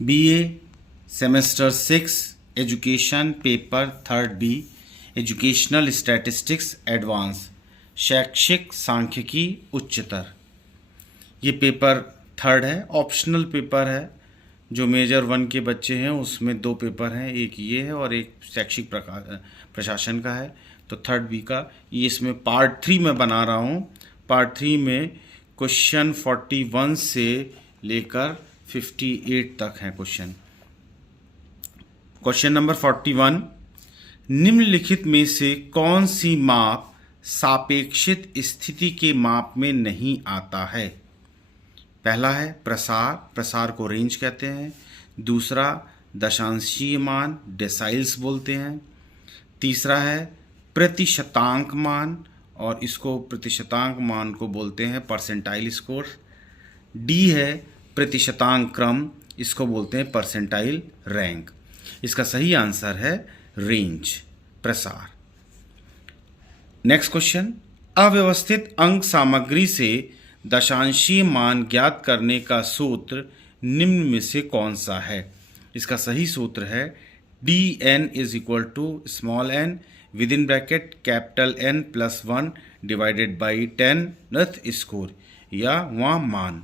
BA semester 6 education paper 3rd B educational statistics advance शैक्षिक सांख्यिकी उच्चतर। ये पेपर 3rd है, ऑप्शनल पेपर है। जो मेजर 1 के बच्चे हैं उसमें 2 पेपर हैं, एक ये है और एक शैक्षिक प्रशासन का है। तो 3rd B का ये इसमें पार्ट 3 में बना रहा हूँ। पार्ट 3 में क्वेश्चन 41 से लेकर 58 तक हैं क्वेश्चन। क्वेश्चन नंबर 41, निम्नलिखित में से कौन सी माप सापेक्षित स्थिति के माप में नहीं आता है? पहला है प्रसार, प्रसार को रेंज कहते हैं। दूसरा दशांशीय मान, डेसाइल्स बोलते हैं। तीसरा है प्रतिशतांक मान, और इसको प्रतिशतांक मान को बोलते हैं परसेंटाइल स्कोर। डी है प्रतिशतांक क्रम, इसको बोलते हैं परसेंटाइल रैंक। इसका सही आंसर है रेंज, प्रसार। नेक्स्ट क्वेश्चन, अव्यवस्थित अंक सामग्री से दशांशीय मान ज्ञात करने का सूत्र निम्न में से कौन सा है? इसका सही सूत्र है dn is equal to small n with in bracket capital N plus 1 divided by 10th score, या वहाँ मान।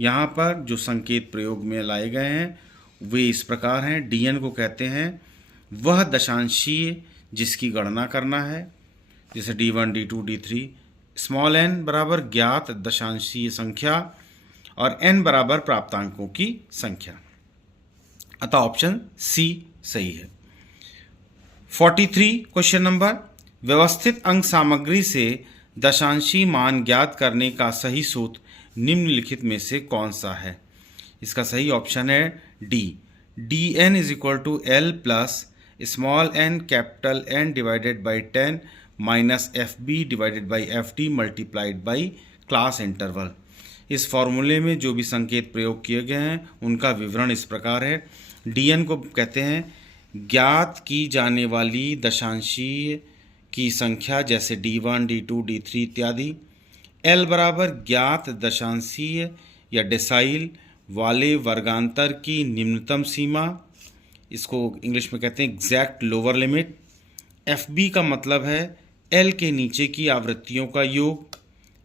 यहाँ पर जो संकेत प्रयोग में लाए गए हैं वे इस प्रकार हैं। dn को कहते हैं वह दशांशीय जिसकी गणना करना है, जैसे d1, d2, d3। Small n बराबर ज्ञात दशांशीय संख्या और n बराबर प्राप्तांकों की संख्या। अतः ऑप्शन सी सही है। 43 क्वेश्चन नंबर, व्यवस्थित अंक सामग्री से दशांशीय मान ज्ञात करने का सही सूत्र निम्नलिखित में से कौन सा है? इसका सही ऑप्शन है D, dn is equal to L plus small n capital N divided by 10 minus FB divided by FD multiplied by class interval. इस फॉर्मूले में जो भी संकेत प्रयोग किए गए हैं उनका विवरण इस प्रकार है। dn को कहते हैं ज्ञात की जाने वाली दशांशीय की संख्या, जैसे d1, d2, d3 इत्यादि। l बराबर ज्ञात दशांशीय या डेसाइल वाले वर्गांतर की निम्नतम सीमा, इसको इंग्लिश में कहते हैं एग्जैक्ट लोअर लिमिट। FB का मतलब है L के नीचे की आवृत्तियों का योग।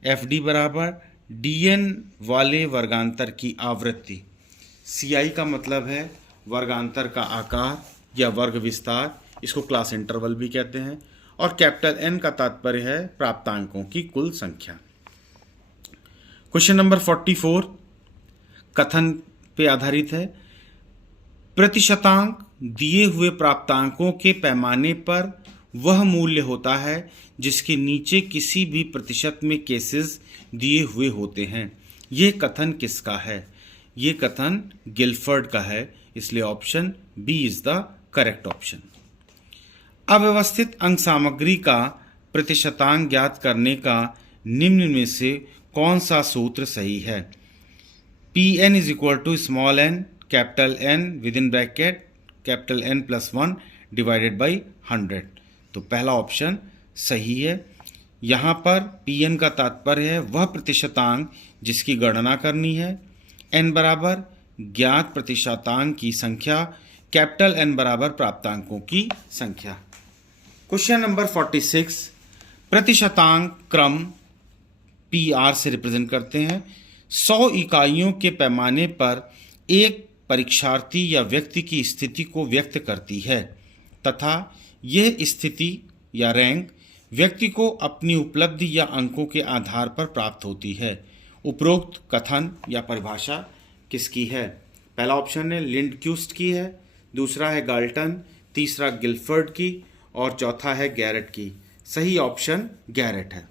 FD बराबर DN वाले वर्गांतर की आवृत्ति। CI का मतलब है वर्गांतर का आकार या वर्ग विस्तार, इसको क्लास इंटरवल भी कहते हैं। और कैपिटल N का तात्पर्य है प्राप्तांकों की कुल संख्या। क्वेश्चन नंबर 44 कथन पे आधारित है। प्रतिशतांक दिए हुए प्राप्तांकों के पैमाने पर वह मूल्य होता है जिसके नीचे किसी भी प्रतिशत में केसेस दिए हुए होते हैं। ये कथन किसका है? ये कथन गिलफर्ड का है, इसलिए option B is the correct option. अव्यवस्थित अंक सामग्री का प्रतिशतांक ज्ञात करने का निम्न में से कौन सा सूत्र सही है? Pn is equal to small n capital N with in bracket capital N plus 1 divided by 100। तो पहला ऑप्शन सही है। यहाँ पर Pn का तात्पर्य है वह प्रतिशतांक जिसकी गणना करनी है। n बराबर ज्ञात प्रतिशतांक की संख्या, कैपिटल N बराबर प्राप्तांकों की संख्या। क्वेश्चन नंबर 46, प्रतिशतांक क्रम PR से रिप्रेजेंट करते हैं। 100 इकाइयों के पैमाने पर एक परीक्षार्थी या व्यक्ति की स्थिति को व्यक्त करती है तथा यह स्थिति या रैंक व्यक्ति को अपनी उपलब्धि या अंकों के आधार पर प्राप्त होती है। उपरोक्त कथन या परिभाषा किसकी है? पहला ऑप्शन है लिंडक्यूस्ट की है, दूसरा है गाल्टन, तीसरा गिलफर्ड की और चौथा है गैरेट की। सही ऑप्शन गैरेट है।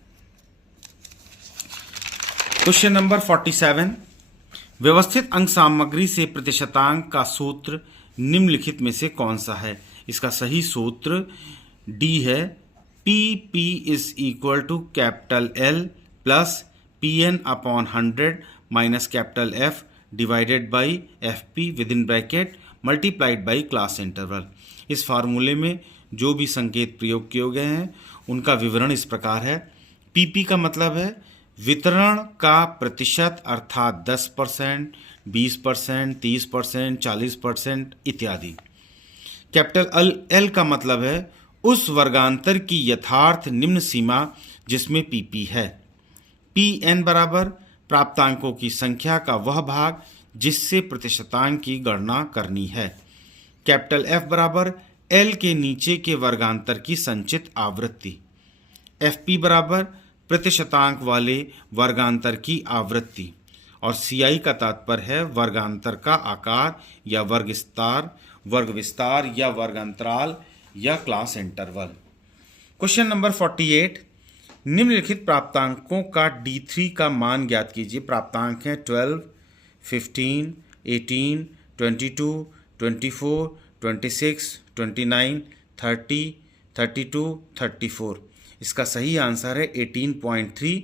क्वेश्चन नंबर 47, व्यवस्थित अंक सामग्री से प्रतिशतांक का सूत्र निम्नलिखित में से कौन सा है? इसका सही सूत्र डी है, PP is equal to capital L plus PN upon 100 minus capital F divided by FP with in bracket multiplied by class interval. इस फार्मूले में जो भी संकेत प्रयोग किए गए हैं उनका विवरण इस प्रकार है। PP का मतलब है वितरण का प्रतिशत, अर्थात 10%, 20%, 30%, 40% इत्यादि। कैपिटल एल का मतलब है उस वर्गांतर की यथार्थ निम्न सीमा जिसमें पीपी है। पी एन बराबर प्राप्तांकों की संख्या का वह भाग जिससे प्रतिशतांक की गणना करनी है। कैपिटल एफ बराबर एल के नीचे के वर्गांतर की संचित आवृत्ति। एफ पी बराबर प्रतिशतांक वाले वर्गांतर की आवृत्ति। और सी आई का तात्पर्य है वर्गांतर का आकार या वर्ग विस्तार या वर्ग अंतराल या क्लास इंटरवल। क्वेश्चन नंबर 48, निम्नलिखित प्राप्तांकों का D3 का मान ज्ञात कीजिए। प्राप्तांक हैं 12, 15, 18, 22, 24, 26, 29, 30, 32, 34। इसका सही आंसर है 18.3।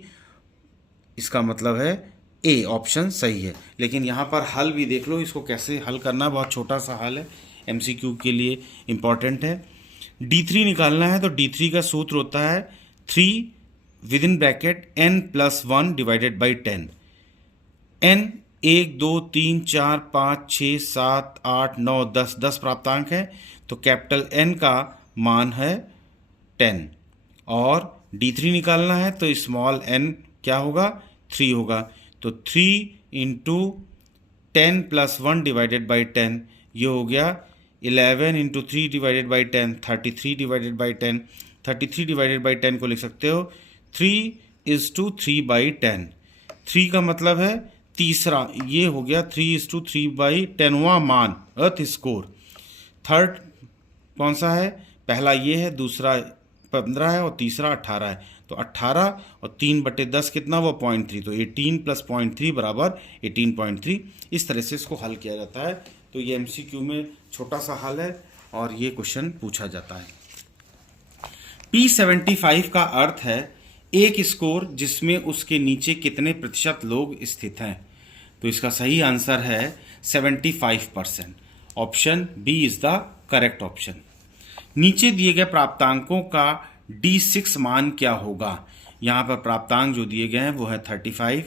इसका मतलब है ए ऑप्शन सही है। लेकिन यहाँ पर हल भी देख लो, इसको कैसे हल करना, बहुत छोटा सा हल है, MCQ के लिए इम्पॉर्टेंट है। D3 निकालना है तो D3 का सूत्र होता है 3 within bracket n+1 divided by 10। n 1, 2, 3, 4, 5, 6, 7, 8, 9, 10 प्राप्तांक है तो कैपिटल N का मान है 10। और D3 निकालना है तो स्मॉल n क्या होगा, 3 होगा। तो 3 इंटू 10 + 1 डिवाइडेड बाई 10, ये हो गया 11 into 3 divided by 10, 33 divided by 10। 33 divided by 10 को लिख सकते हो 3:3/10। 3 का मतलब है तीसरा, ये हो गया 3:3/10वां मान, अर्थ स्कोर। थर्ड कौन सा है, पहला ये है, दूसरा 15 है और तीसरा 18 है। तो 18 और 3/10 कितना, वो 0.3। तो 18 + 0.3 बराबर 18.3। इस तरह से इसको हल किया जाता है। तो ये MCQ में छोटा सा हल है और ये क्वेश्चन पूछा जाता है। P75 का अर्थ है एक स्कोर जिसमें उसके नीचे कितने प्रतिशत लोग स्थित हैं। तो इसका सही आंसर है 75%। Option B is the correct option. नीचे दिए गए प्राप्तांकों का D6 मान क्या होगा। यहाँ पर प्राप्तांक जो दिए गए हैं वो है 35,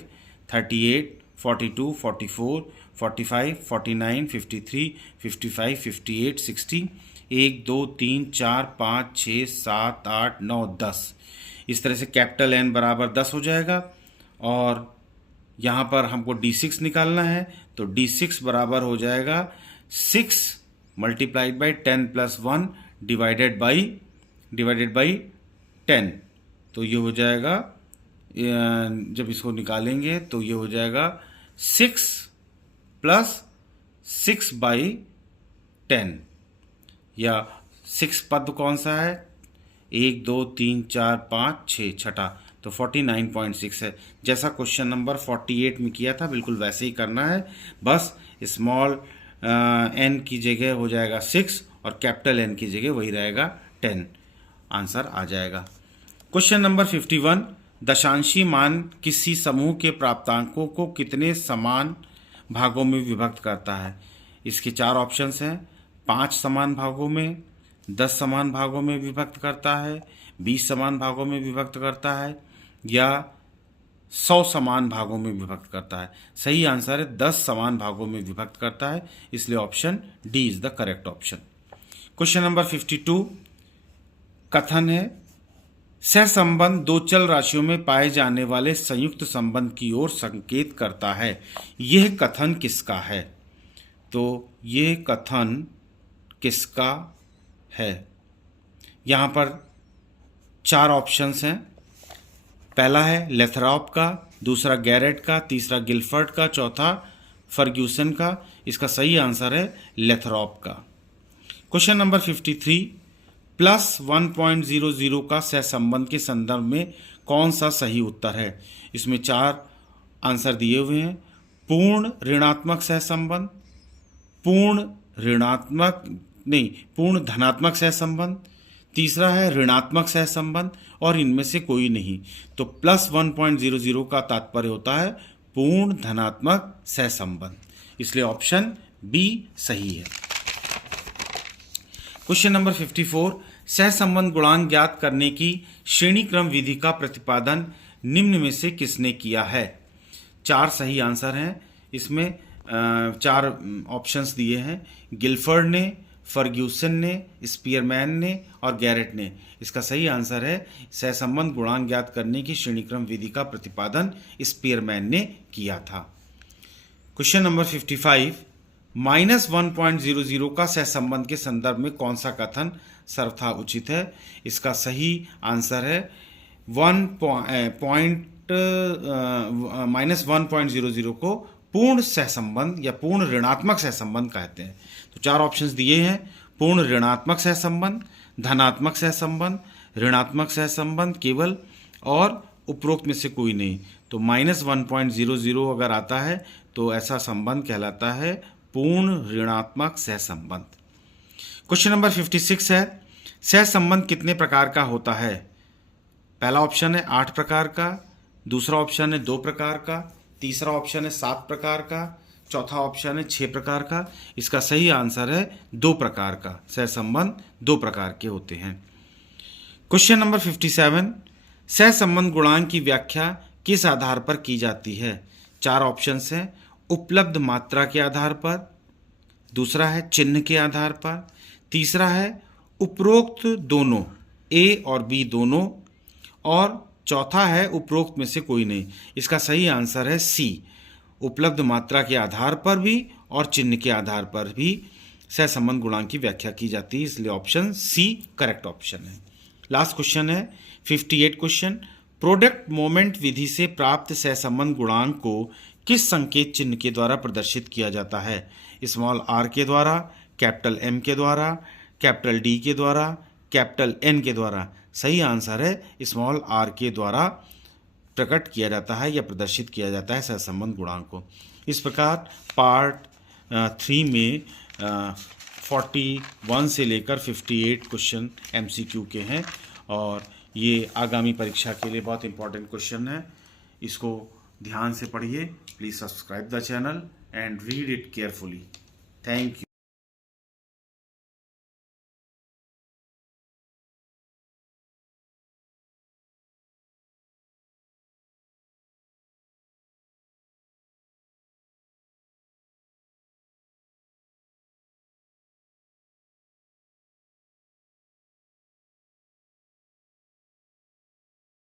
38, 42, 44, 45, 49, 53, 55, 58, 60, 1, 2, 3, 4, 5, 6, 7, 8, 9, 10। इस तरह से कैपिटल N बराबर 10 हो जाएगा। और यहाँ पर हमको D6 निकालना है तो D6 बराबर हो जाएगा 6 × 10 + 1 डिवाइडेड बाई 10। तो ये हो जाएगा, जब इसको निकालेंगे तो ये हो जाएगा 6 + 6/10, या 6 पद कौन सा है, 1, 2, 3, 4, 5, 6, छठा, तो 49.6 है। जैसा क्वेश्चन नंबर 48 में किया था बिल्कुल वैसे ही करना है, बस स्मॉल n की जगह हो जाएगा 6 और कैपिटल N की जगह वही रहेगा 10। आंसर आ जाएगा। क्वेश्चन नंबर 51, दशांशी मान किसी समूह के प्राप्तांकों को कितने समान भागों में विभक्त करता है। इसके 4 ऑप्शंस हैं, 5 समान भागों में, 10 समान भागों में विभक्त करता है, 20 समान भागों में विभक्त करता है, या 100 समान भागों में विभक्त करता है। सही आंसर है 10 समान भागों में विभक्त करता है, इसलिए option D is the correct option. Question number 52, कथन है सहसंबंध 2 चल राशियों में पाए जाने वाले संयुक्त संबंध की ओर संकेत करता है। यह कथन किसका है। तो यह कथन किसका है, यहाँ पर 4 ऑप्शंस हैं। पहला है लेथरॉप का, दूसरा गैरेट का, तीसरा गिलफर्ड का, चौथा फर्ग्यूसन का। इसका सही आंसर है लेथरॉप का। क्वेश्चन नंबर 53, +1.00 का सहसंबंध के संदर्भ में कौन सा सही उत्तर है। इसमें 4 आंसर दिए हुए हैं। पूर्ण ऋणात्मक सहसंबंध, पूर्ण धनात्मक सहसंबंध, तीसरा है ऋणात्मक सहसंबंध, और इनमें से कोई नहीं। तो +1.00 का तात्पर्य होता है पूर्ण धनात्मक सहसंबंध, इसलिए ऑप्शन बी सही है। क्वेश्चन नंबर 54, सहसंबंध गुणांक ज्ञात करने की श्रेणी क्रम विधि का प्रतिपादन निम्न में से किसने किया है। 4 सही आंसर हैं। इसमें चार ऑप्शंस दिए हैं, गिलफर्ड ने, फर्ग्यूसन ने, स्पीयरमैन ने और गैरेट ने। इसका सही आंसर है सहसंबंध गुणांक ज्ञात करने की श्रेणीक्रम विधि का प्रतिपादन स्पीयरमैन ने किया था। क्वेश्चन नंबर 55, -1.00 का सहसंबंध के संदर्भ में कौन सा कथन सर्वथा उचित है? इसका सही आंसर है -1.00 को पूर्ण सहसंबंध या पूर्ण ऋणात्मक सहसंबंध कहते हैं। तो चार ऑप्शंस दिए हैं, पूर्ण ऋणात्मक सहसंबंध, धनात्मक सहसंबंध, ऋणात्मक सहसंबंध केवल और उपरोक्त में से कोई नहीं। तो -1.00 अगर आता है तो ऐसा संबंध कहलाता है पूर्ण ऋणात्मक सहसंबंध। क्वेश्चन नंबर 56 है, सहसंबंध कितने प्रकार का होता है? पहला ऑप्शन है 8 प्रकार का, दूसरा ऑप्शन है 2 प्रकार का, तीसरा ऑप्शन है 7 प्रकार का, चौथा ऑप्शन है 6 प्रकार का। इसका सही आंसर है 2 प्रकार का। सहसंबंध 2 प्रकार के होते हैं। क्वेश्चन नंबर 57, सहसंबंध गुणांक की व्याख्या किस आधार पर की जाती है? चार ऑप्शंस हैं, उपलब्ध मात्रा के आधार पर, दूसरा है चिन्ह के आधार पर, तीसरा है उपरोक्त दोनों ए और बी दोनों, और चौथा है उपरोक्त में से कोई नहीं। इसका सही आंसर है सी, उपलब्ध मात्रा के आधार पर भी और चिन्ह के आधार पर भी सहसंबंध गुणांक की व्याख्या की जाती है, इसलिए ऑप्शन सी करेक्ट ऑप्शन है। लास्ट क्वेश्चन है 58 क्वेश्चन, प्रोडक्ट मोमेंट विधि से प्राप्त सहसंबंध गुणांक को किस संकेत चिन्ह के द्वारा प्रदर्शित किया जाता है? स्मॉल आर के द्वारा, कैपिटल एम के द्वारा, कैपिटल डी के द्वारा, कैपिटल एन के द्वारा। सही आंसर है स्मॉल आर के द्वारा प्रकट किया जाता है या प्रदर्शित किया जाता है सहसंबंध गुणांक को। इस प्रकार पार्ट 3 में 41 से लेकर 58 क्वेश्चन MCQ के हैं और ये आगामी परीक्षा के लिए बहुत इंपॉर्टेंट क्वेश्चन है। इसको ध्यान से पढ़िए। Please subscribe the channel and read it carefully. Thank you.